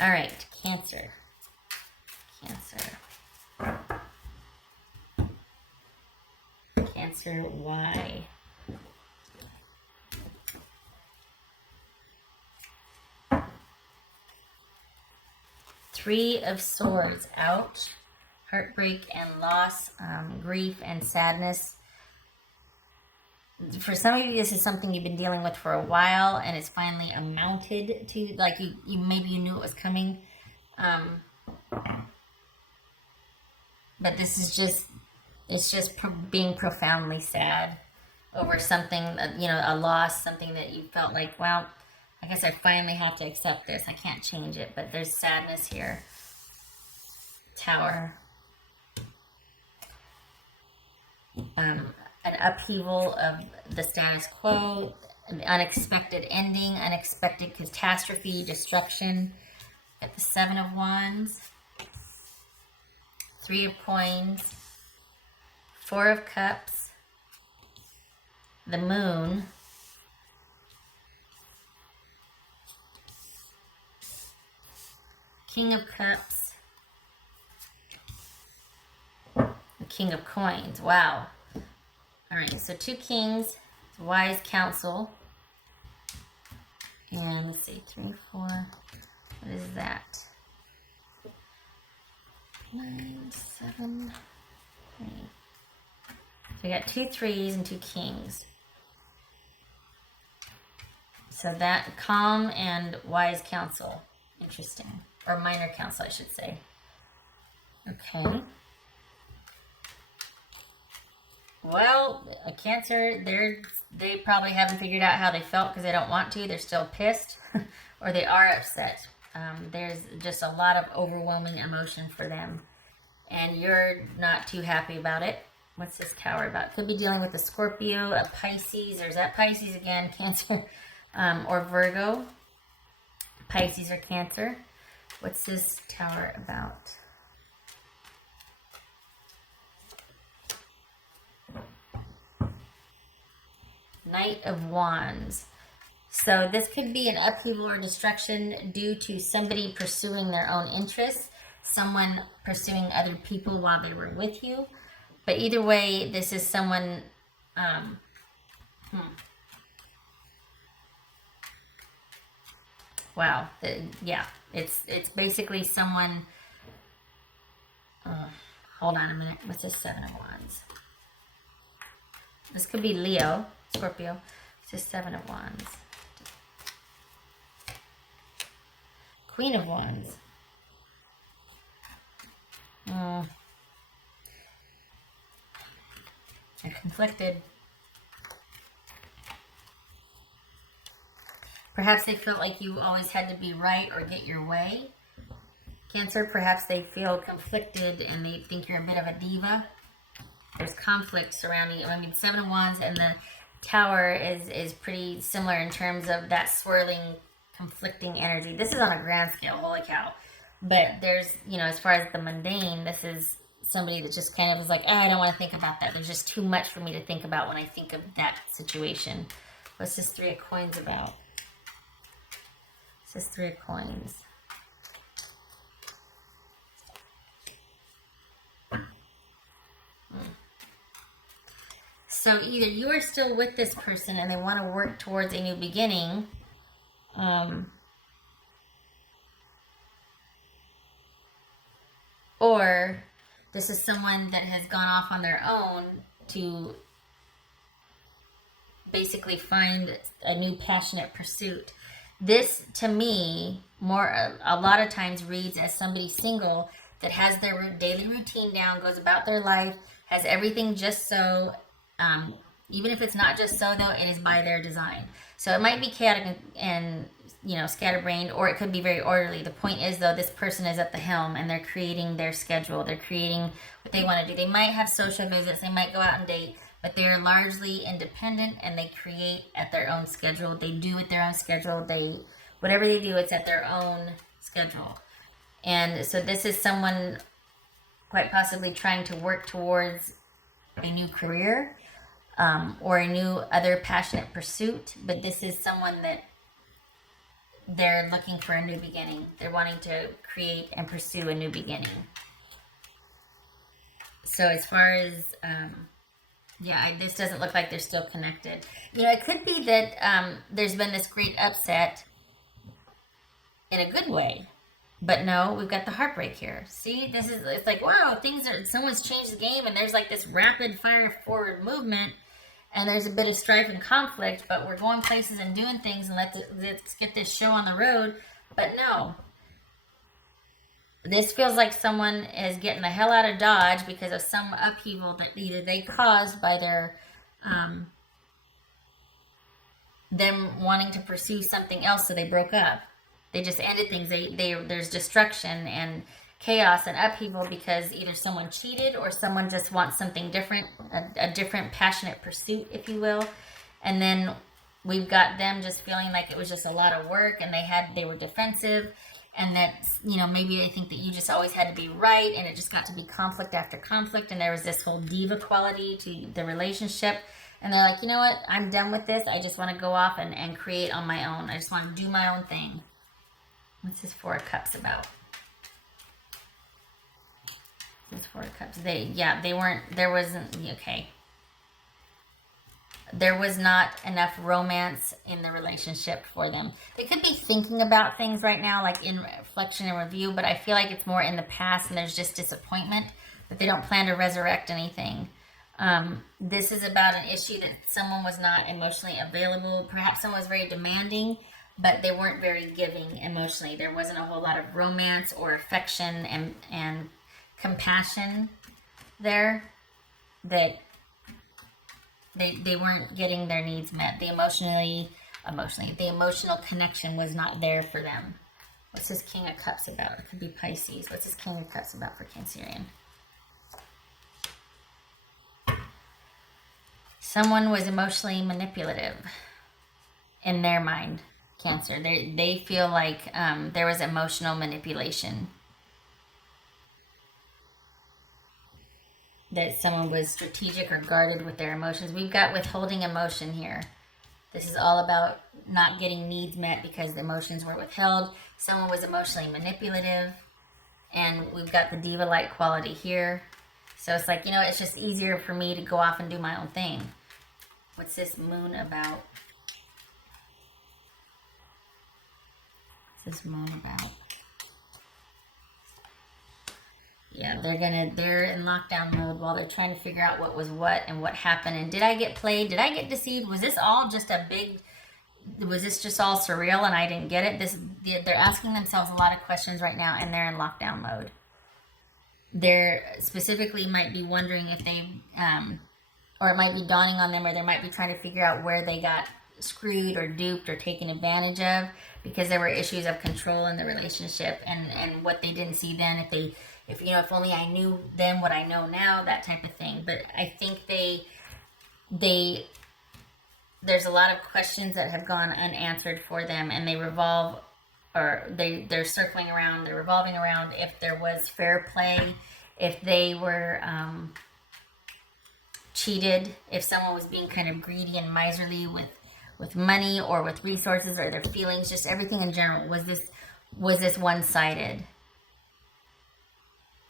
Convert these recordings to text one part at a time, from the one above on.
All right, Cancer. Cancer. Cancer, why? Three of Swords, ouch. Heartbreak and loss, grief and sadness. For some of you, this is something you've been dealing with for a while, and it's finally amounted to, like you maybe you knew it was coming. But this is just, it's just being profoundly sad over something, a loss, something that you felt like, well, I guess I finally have to accept this. I can't change it, but there's sadness here. Tower. An upheaval of the status quo, an unexpected ending, unexpected catastrophe, destruction. At the Seven of Wands. Three of Coins. Four of Cups. The Moon. King of Cups. The King of Coins. Wow. All right, so two kings, wise counsel. And let's see, 3, 4. What is that? 9, 7, 3. So we got 2 3s and 2 kings. So that calm and wise counsel. Interesting. Or minor counsel, I should say. Okay. Well, a Cancer, they probably haven't figured out how they felt because they don't want to. They're still pissed or they are upset. There's just a lot of overwhelming emotion for them. And you're not too happy about it. What's this Tower about? Could be dealing with a Scorpio, a Pisces. There's that Pisces again, Cancer, or Virgo. Pisces or Cancer. What's this Tower about? Knight of Wands. So this could be an upheaval or destruction due to somebody pursuing their own interests, someone pursuing other people while they were with you. But either way, this is someone... Wow. Yeah. It's basically someone... hold on a minute. What's this Seven of Wands? This could be Leo, Scorpio. It's just Seven of Wands. Queen of Wands. They're conflicted. Perhaps they felt like you always had to be right or get your way. Cancer, perhaps they feel conflicted and they think you're a bit of a diva. There's conflict surrounding it. I mean, Seven of Wands and the Tower is pretty similar in terms of that swirling, conflicting energy. This is on a grand scale, holy cow. But there's, as far as the mundane, this is somebody that just kind of is like, oh, I don't want to think about that. There's just too much for me to think about when I think of that situation. What's this Three of Coins about? What's this Three of Coins? So either you are still with this person and they want to work towards a new beginning, or this is someone that has gone off on their own to basically find a new passionate pursuit. This, to me, a lot of times reads as somebody single that has their daily routine down, goes about their life, has everything just so. Even if it's not just so, though, it is by their design. So it might be chaotic and scatterbrained, or it could be very orderly. The point is, though, this person is at the helm and they're creating their schedule. They're creating what they want to do. They might have social visits. They might go out and date, but they're largely independent and they create at their own schedule. They do at their own schedule. Whatever they do, it's at their own schedule. And so this is someone quite possibly trying to work towards a new career, or a new other passionate pursuit. But this is someone that they're looking for a new beginning. They're wanting to create and pursue a new beginning. So as far as this doesn't look like they're still connected. It could be that there's been this great upset in a good way. But no, we've got the heartbreak here. See, it's like, wow, someone's changed the game, and there's like this rapid fire forward movement, and there's a bit of strife and conflict, but we're going places and doing things, and let's get this show on the road. But no, this feels like someone is getting the hell out of Dodge because of some upheaval that either they caused by their them wanting to pursue something else, so they broke up. They just ended things. There's destruction and chaos and upheaval because either someone cheated or someone just wants something different, a different passionate pursuit, if you will. And then we've got them just feeling like it was just a lot of work, and they were defensive, and that maybe they think that you just always had to be right, and it just got to be conflict after conflict, and there was this whole diva quality to the relationship. And they're like, you know what? I'm done with this. I just want to go off and create on my own. I just want to do my own thing. What's this Four of Cups about? This Four of Cups. There was not enough romance in the relationship for them. They could be thinking about things right now, like in reflection and review, but I feel like it's more in the past and there's just disappointment, but they don't plan to resurrect anything. This is about an issue that someone was not emotionally available. Perhaps someone was very demanding, but they weren't very giving emotionally. There wasn't a whole lot of romance or affection and compassion there, that they weren't getting their needs met. The emotional connection was not there for them. What's this King of Cups about? It could be Pisces. What's this King of Cups about for Cancerian? Someone was emotionally manipulative in their mind. Cancer. They feel like there was emotional manipulation. That someone was strategic or guarded with their emotions. We've got withholding emotion here. This is all about not getting needs met because the emotions were withheld. Someone was emotionally manipulative. And we've got the diva-like quality here. So it's like, it's just easier for me to go off and do my own thing. What's this Moon about? This Moon about? Yeah, they're in lockdown mode while they're trying to figure out what was what and what happened. And did I get played? Did I get deceived? Was this all just was this just all surreal and I didn't get it? They're asking themselves a lot of questions right now, and they're in lockdown mode. They're specifically might be wondering if they, or it might be dawning on them, or they might be trying to figure out where they got screwed or duped or taken advantage of, because there were issues of control in the relationship and what they didn't see then, if only I knew then what I know now, that type of thing. But I think there's a lot of questions that have gone unanswered for them, and they're circling around, they're revolving around if there was fair play, if they were cheated, if someone was being kind of greedy and miserly with money or with resources or their feelings, just everything in general. Was this one-sided?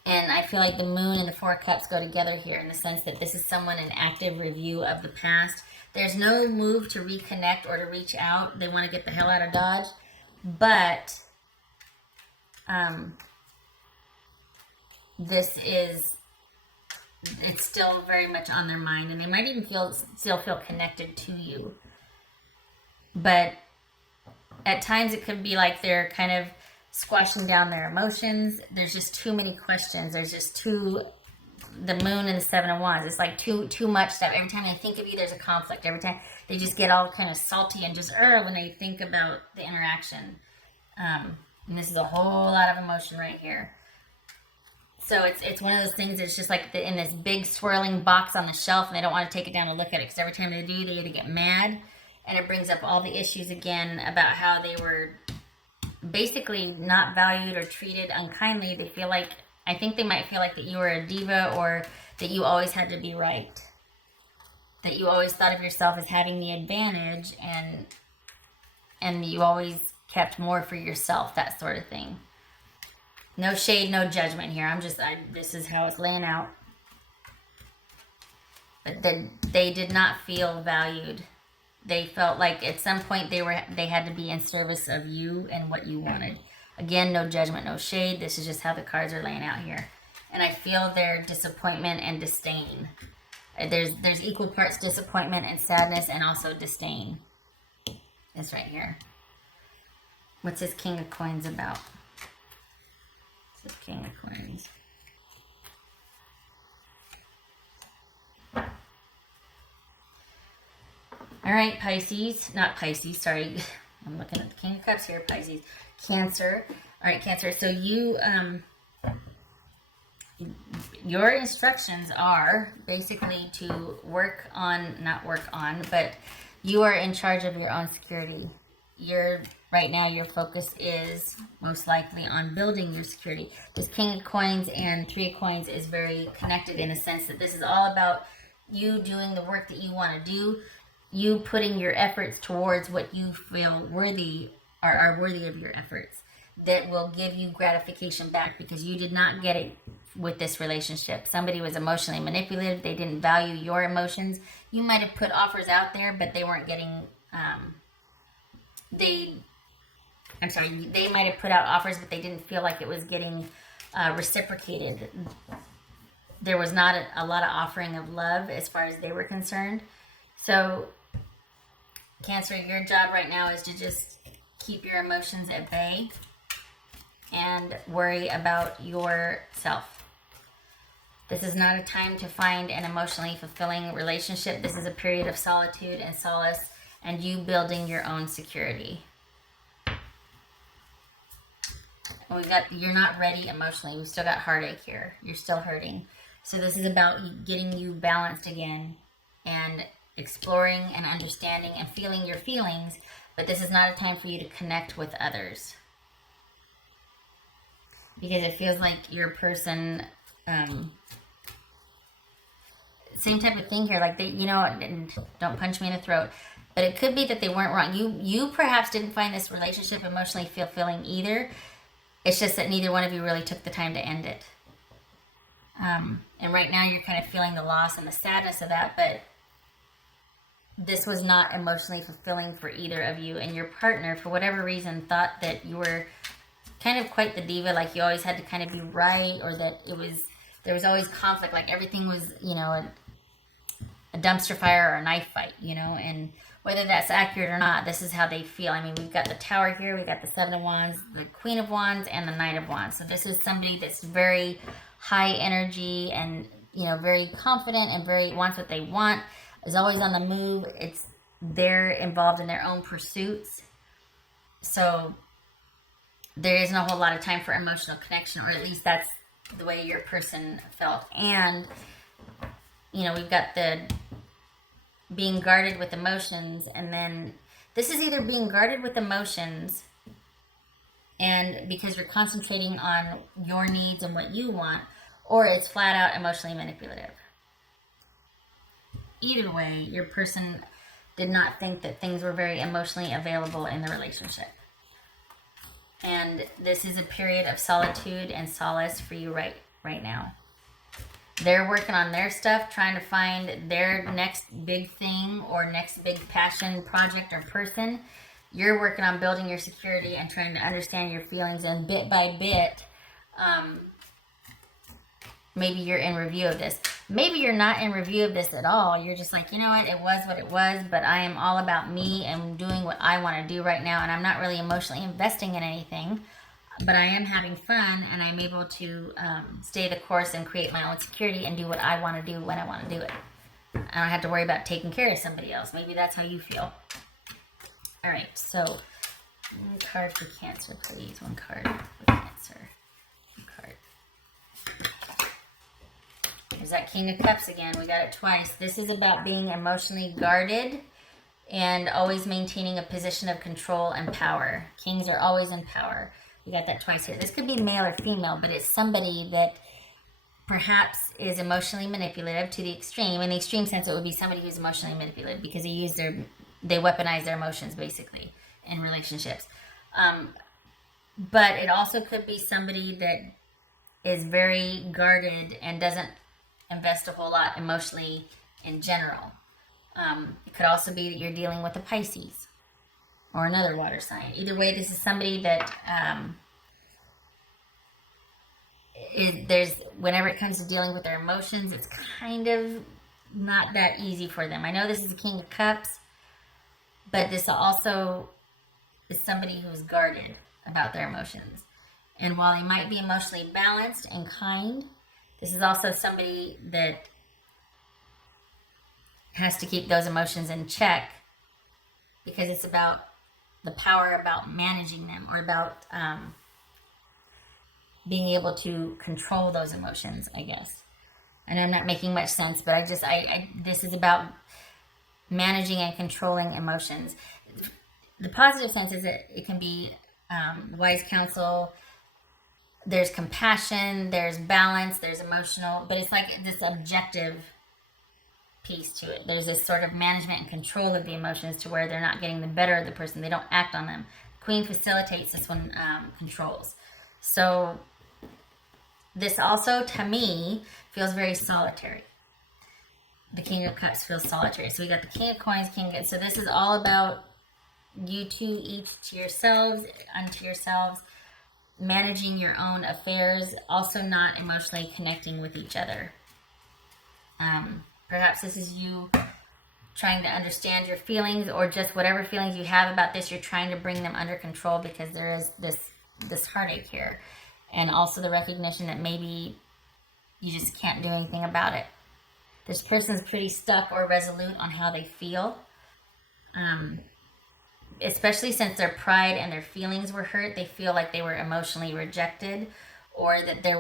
And I feel like the Moon and the Four of Cups go together here in the sense that this is someone in active review of the past. There's no move to reconnect or to reach out. They want to get the hell out of Dodge. But it's still very much on their mind, and they might even still feel connected to you. But at times it could be like they're kind of squashing down their emotions. There's just too many questions. There's just the Moon and the Seven of Wands. It's like too much stuff. Every time they think of you, there's a conflict. Every time they just get all kind of salty and just when they think about the interaction. And this is a whole lot of emotion right here. So it's one of those things that's just like in this big swirling box on the shelf, and they don't want to take it down and look at it, because every time they do, they either get mad, and it brings up all the issues again about how they were basically not valued or treated unkindly. I think they might feel like that you were a diva, or that you always had to be right, that you always thought of yourself as having the advantage, and you always kept more for yourself, that sort of thing. No shade, no judgment here. This is how it's laying out. But they did not feel valued. They felt like at some point they had to be in service of you and what you wanted. Again, no judgment, no shade. This is just how the cards are laying out here. And I feel their disappointment and disdain. There's equal parts disappointment and sadness, and also disdain. It's right here. What's this King of Coins about? What's this King of Coins? All right, Pisces. Not Pisces, sorry. I'm looking at the King of Cups here, Pisces. Cancer. All right, Cancer. So your instructions are basically to but you are in charge of your own security. Right now, your focus is most likely on building your security. This King of Coins and Three of Coins is very connected in the sense that this is all about you doing the work that you want to do, you putting your efforts towards what you feel worthy are worthy of your efforts, that will give you gratification back, because you did not get it with this relationship. Somebody was emotionally manipulative. They didn't value your emotions. You might have put offers out there, but they weren't getting they might have put out offers, but they didn't feel like it was getting reciprocated. There was not a lot of offering of love as far as they were concerned. So Cancer, your job right now is to just keep your emotions at bay and worry about yourself. This is not a time to find an emotionally fulfilling relationship. This is a period of solitude and solace, and you building your own security. You're not ready emotionally. We've still got heartache here. You're still hurting. So this is about getting you balanced again and exploring and understanding and feeling your feelings, but this is not a time for you to connect with others, because it feels like your person, same type of thing here, like don't punch me in the throat, but it could be that they weren't wrong. You perhaps didn't find this relationship emotionally fulfilling either. It's just that neither one of you really took the time to end it. And right now you're kind of feeling the loss and the sadness of that, but this was not emotionally fulfilling for either of you, and your partner, for whatever reason, thought that you were kind of quite the diva, like you always had to kind of be right, or that there was always conflict, like everything was, a dumpster fire or a knife fight, and whether that's accurate or not, this is how they feel. I mean, we've got the Tower here, we got the Seven of Wands, the Queen of Wands, and the Knight of Wands. So this is somebody that's very high energy and, very confident and very wants what they want, is always on the move. They're involved in their own pursuits. So there isn't a whole lot of time for emotional connection, or at least that's the way your person felt. And, we've got the being guarded with emotions, and then this is either being guarded with emotions and because you're concentrating on your needs and what you want, or it's flat out emotionally manipulative. Either way, your person did not think that things were very emotionally available in the relationship. And this is a period of solitude and solace for you right now. They're working on their stuff, trying to find their next big thing or next big passion project or person. You're working on building your security and trying to understand your feelings, and bit by bit, maybe you're in review of this. Maybe you're not in review of this at all. You're just like, you know what it was, but I am all about me and doing what I want to do right now, and I'm not really emotionally investing in anything, but I am having fun, and I'm able to stay the course and create my own security and do what I want to do when I want to do it. I don't have to worry about taking care of somebody else. Maybe that's how you feel. All right, so one card for Cancer, please. One card for Cancer. One card. There's that King of Cups again. We got it twice. This is about being emotionally guarded and always maintaining a position of control and power. Kings are always in power. We got that twice here. This could be male or female, but it's somebody that perhaps is emotionally manipulative to the extreme. In the extreme sense, it would be somebody who's emotionally manipulative because they weaponize their emotions basically in relationships. But it also could be somebody that is very guarded and doesn't invest a whole lot emotionally in general. It could also be that you're dealing with a Pisces or another water sign. Either way, this is somebody that there's, whenever it comes to dealing with their emotions, it's kind of not that easy for them. I know this is a King of Cups, but this also is somebody who's guarded about their emotions. And while they might be emotionally balanced and kind, this is also somebody that has to keep those emotions in check, because it's about the power about managing them, or about being able to control those emotions, I guess. And I'm not making much sense, but this is about managing and controlling emotions. The positive sense is that it can be wise counsel. There's compassion, there's balance, there's emotional, but it's like this objective piece to it. There's this sort of management and control of the emotions, to where they're not getting the better of the person. They don't act on them. Queen facilitates, this one controls. So this also, to me, feels very solitary. The King of Cups feels solitary. So we got the King of Coins, King of... So this is all about you two, each to yourselves, unto yourselves, managing your own affairs, also not emotionally connecting with each other. Perhaps this is you trying to understand your feelings, or just whatever feelings you have about this, you're trying to bring them under control, because there is this heartache here. And also the recognition that maybe you just can't do anything about it. This person's pretty stuck or resolute on how they feel. Especially since their pride and their feelings were hurt, they feel like they were emotionally rejected, or that they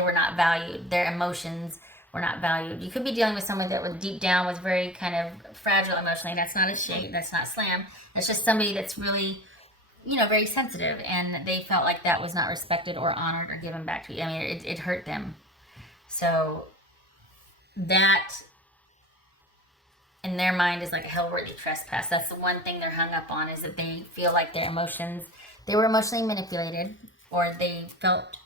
were not valued. Their emotions were not valued. You could be dealing with someone that was deep down, was very kind of fragile emotionally. That's not a shade. That's not slam. That's just somebody that's really, very sensitive, and they felt like that was not respected or honored or given back to you. I mean, it hurt them. So that, in their mind, is like a hell-worthy trespass. That's the one thing they're hung up on, is that they feel like their emotions, they were emotionally manipulated, or they felt,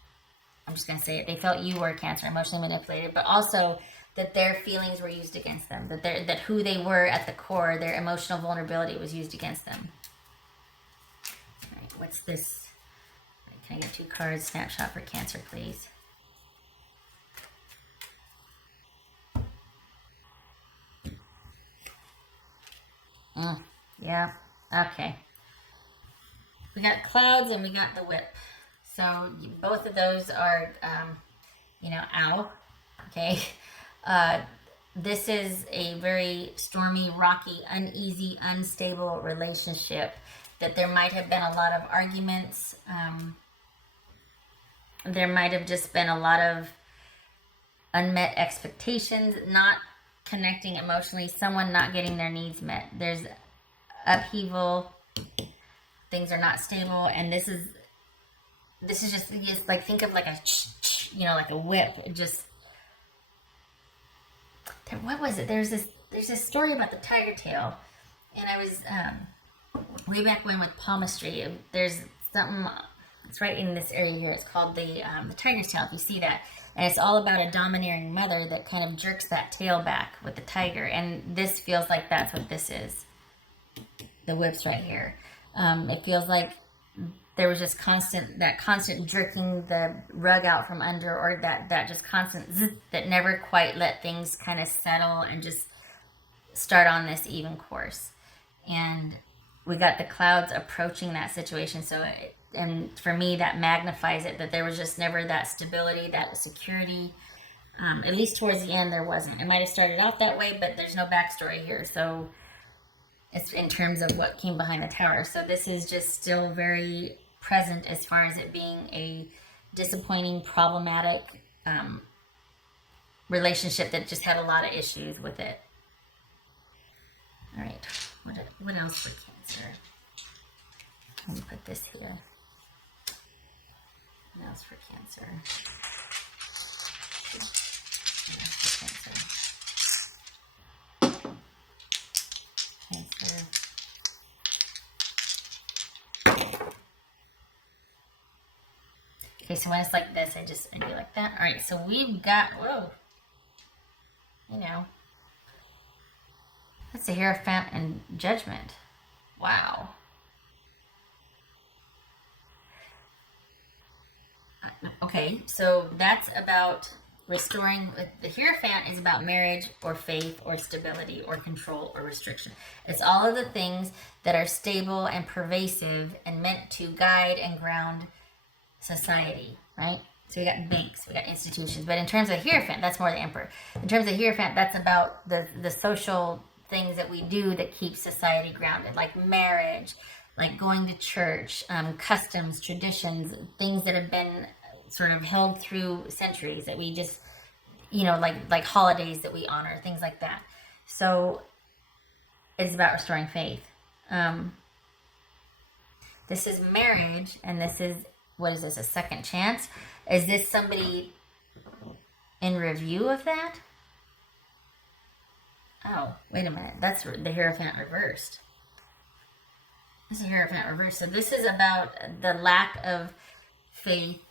I'm just going to say it, they felt you were Cancer, emotionally manipulated, but also that their feelings were used against them, that who they were at the core, their emotional vulnerability, was used against them. All right, what's this? Can I get 2 cards? Snapshot for Cancer, please. Yeah, okay. We got clouds and we got the whip. So both of those are, ow. Okay. This is a very stormy, rocky, uneasy, unstable relationship, that there might have been a lot of arguments. There might have just been a lot of unmet expectations, not connecting emotionally, someone not getting their needs met. There's upheaval, things are not stable, and this is just like, think of like a like a whip. It just, what was it? There's this story about the tiger tail, and I was way back when with palmistry. There's something, it's right in this area here. It's called the tiger's tail, if you see that. And it's all about a domineering mother that kind of jerks that tail back with the tiger. And this feels like that's what this is. The whip's right here. It feels like there was just constant jerking the rug out from under, or that just constant zzz, that never quite let things kind of settle and just start on this even course. And we got the clouds approaching that situation. So and for me, that magnifies it, that there was just never that stability, that security. At least towards the end, there wasn't. It might have started off that way, but there's no backstory here. So it's in terms of what came behind the tower. So this is just still very present, as far as it being a disappointing, problematic relationship that just had a lot of issues with it. All right, what else for Cancer? Let me put this here. What else for Cancer? Cancer. Okay, so when it's like this, I do like that. All right, so we've got, whoa, you know, that's the Hierophant and Judgment. Wow. Okay, so that's about restoring. The Hierophant is about marriage or faith or stability or control or restriction. It's all of the things that are stable and pervasive and meant to guide and ground society, right? So we got banks, we got institutions. But in terms of Hierophant, that's more the emperor. In terms of Hierophant, that's about the social things that we do that keep society grounded, like marriage, like going to church, customs, traditions, things that have been sort of held through centuries that we just, like holidays that we honor, things like that. So it's about restoring faith. This is marriage, and this is, what is this, a second chance? Is this somebody in review of that? Oh, wait a minute. That's the Hierophant reversed. This is Hierophant reversed. So this is about the lack of faith,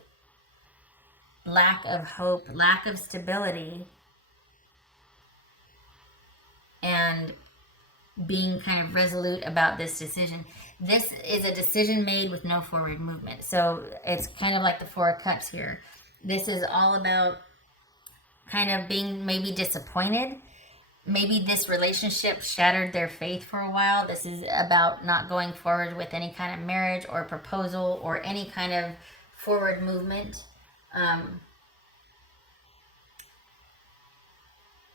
lack of hope, lack of stability, and being kind of resolute about this decision. This is a decision made with no forward movement. So it's kind of like the Four of Cups here. This is all about kind of being maybe disappointed. Maybe this relationship shattered their faith for a while. This is about not going forward with any kind of marriage or proposal or any kind of forward movement.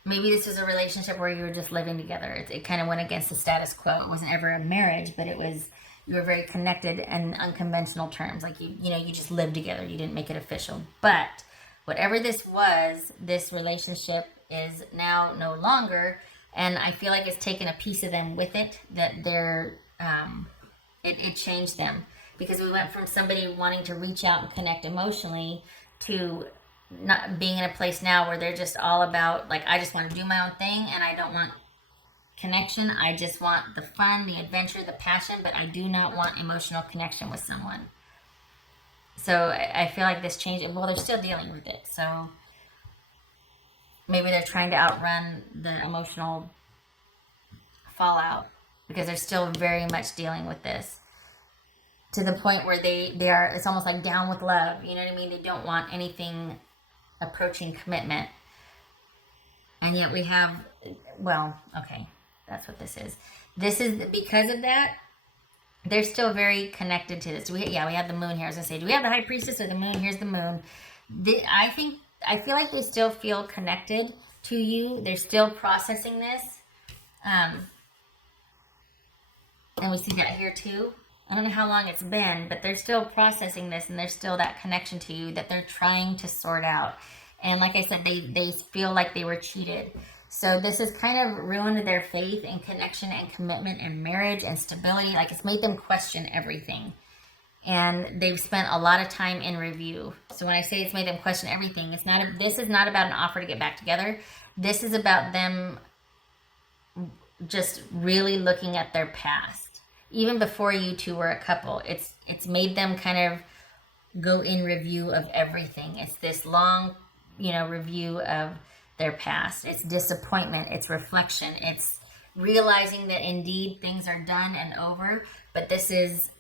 Maybe this is a relationship where you were just living together. It kind of went against the status quo. It wasn't ever a marriage, but you were very connected in unconventional terms. Like you just lived together. You didn't make it official. But whatever this was, this relationship is now no longer. And I feel like it's taken a piece of them with it, that it changed them. Because we went from somebody wanting to reach out and connect emotionally to not being in a place now where they're just all about, like, I just want to do my own thing and I don't want connection. I just want the fun, the adventure, the passion, but I do not want emotional connection with someone. So I feel like this changed. Well, they're still dealing with it. So maybe they're trying to outrun the emotional fallout because they're still very much dealing with this, to the point where they are, it's almost like down with love. You know what I mean? They don't want anything approaching commitment. And yet we have, well, okay, that's what this is. This is, because of that, they're still very connected to this. We have the moon here. As I say, do we have the High Priestess or the moon? Here's the moon. I feel like they still feel connected to you. They're still processing this. And we see that here too. I don't know how long it's been, but they're still processing this, and there's still that connection to you that they're trying to sort out. And like I said, they feel like they were cheated. So this has kind of ruined their faith and connection and commitment and marriage and stability. Like, it's made them question everything. And they've spent a lot of time in review. So when I say it's made them question everything, this is not about an offer to get back together. This is about them just really looking at their past. Even before you two were a couple, it's made them kind of go in review of everything. It's this long, review of their past. It's disappointment. It's reflection. It's realizing that indeed things are done and over, but this is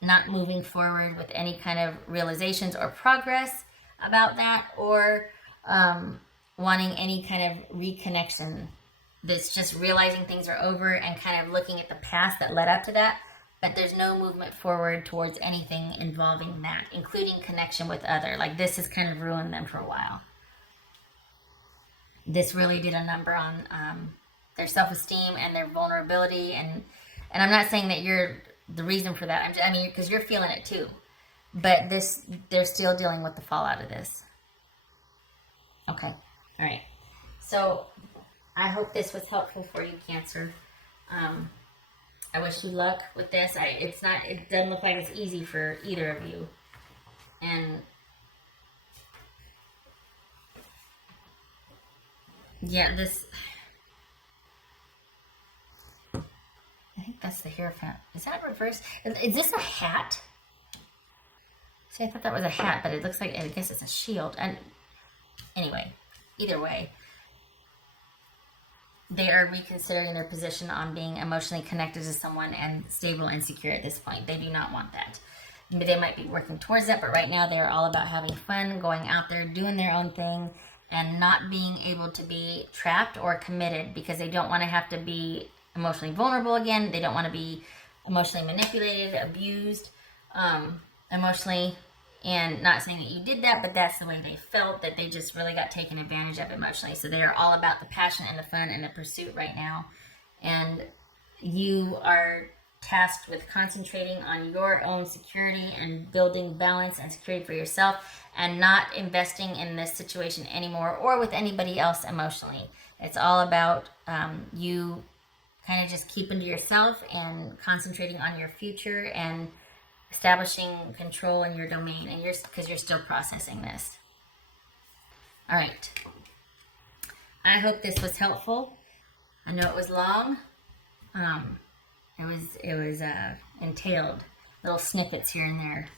not moving forward with any kind of realizations or progress about that, or wanting any kind of reconnection. That's just realizing things are over and kind of looking at the past that led up to that, but there's no movement forward towards anything involving that, including connection with other. Like, this has kind of ruined them for a while. This really did a number on their self-esteem and their vulnerability, and I'm not saying that you're the reason for that. Because you're feeling it too, but they're still dealing with the fallout of this. Okay, all right. So I hope this was helpful for you, Cancer. I wish you luck with this. It doesn't look like it's easy for either of you. And yeah, I think that's the Hierophant. Is that reversed? Is this a hat? See, I thought that was a hat, but it looks like, I guess it's a shield. And anyway, either way, they are reconsidering their position on being emotionally connected to someone and stable and secure at this point. They do not want that. They might be working towards that, but right now they're all about having fun, going out there, doing their own thing, and not being able to be trapped or committed because they don't want to have to be emotionally vulnerable again. They don't want to be emotionally manipulated, abused, emotionally. And not saying that you did that, but that's the way they felt, that they just really got taken advantage of emotionally. So they are all about the passion and the fun and the pursuit right now. And you are tasked with concentrating on your own security and building balance and security for yourself and not investing in this situation anymore or with anybody else emotionally. It's all about you kind of just keeping to yourself and concentrating on your future and establishing control in your domain, and because you're still processing this. All right. I hope this was helpful. I know it was long. It was entailed little snippets here and there.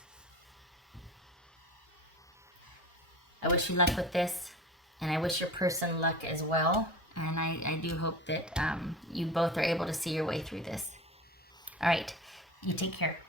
I wish you luck with this, and I wish your person luck as well. And I do hope that you both are able to see your way through this. All right. You take care.